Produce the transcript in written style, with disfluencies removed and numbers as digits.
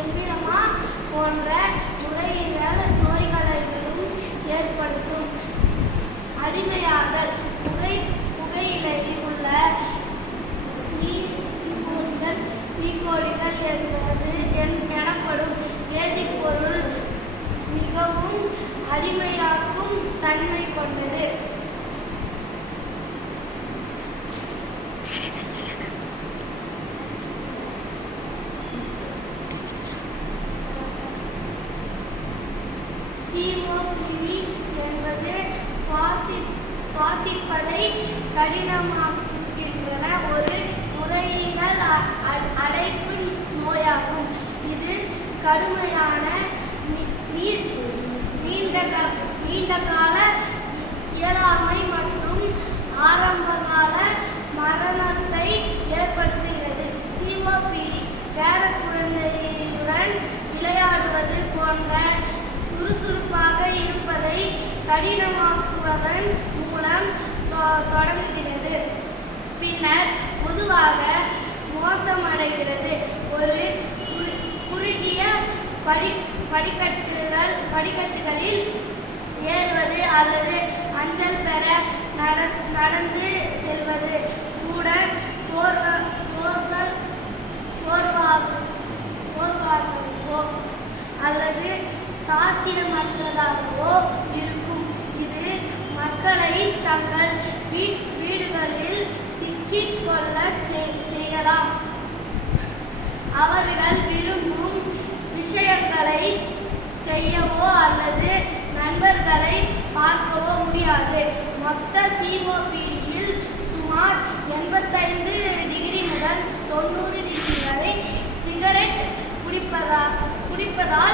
எம்பிலமா போன்ற நுரையீரல் நோய்களையும் ஏற்படுத்தும். அடிமையாதல் புகையிலையில் உள்ள நீகோடிகள் எனப்படும் வேதிப்பொருள் மிகவும் அடிமையாக்கும் தன்மை கொண்டது. COPD என்பது சுவாசிப்பதை கடினமாக்குகின்ற ஒரு நுரையீரல் அடைப்பு நோயாகும். இது கடுமையான நீண்டகால இயலாமை மற்றும் ஆரம்பகால மரணத்தை ஏற்படுத்துகிறது. COPD பேரக்குழந்தையுடன் விளையாடுவது போன்ற சுறுசுறுப்பாக இருப்பதை கடினமாக்குவதன் மூலம் தொடங்குகிறது, பின்னர் பொதுவாக மோசமடைகிறது. ஒரு குறுகிய படிக்கட்டுகளில் ஏறுவது அல்லது அஞ்சல் பெற நடந்து செல்வது கூட சோர்வாகவோ அல்லது சாத்தியமற்றதாகவோ இருக்கும். இது மக்களை தங்கள் வீடுகளில் சிக்கிக் கொள்ள செய்யலாம். அவர்கள் விரும்பும் விஷயங்களை செய்யவோ அல்லது நண்பர்களை பார்க்கவோ முடியாது. மொத்த COPD-யில் சுமார் 85 டிகிரி முதல் 90 டிகிரி வரை சிகரெட் குடிப்பதால்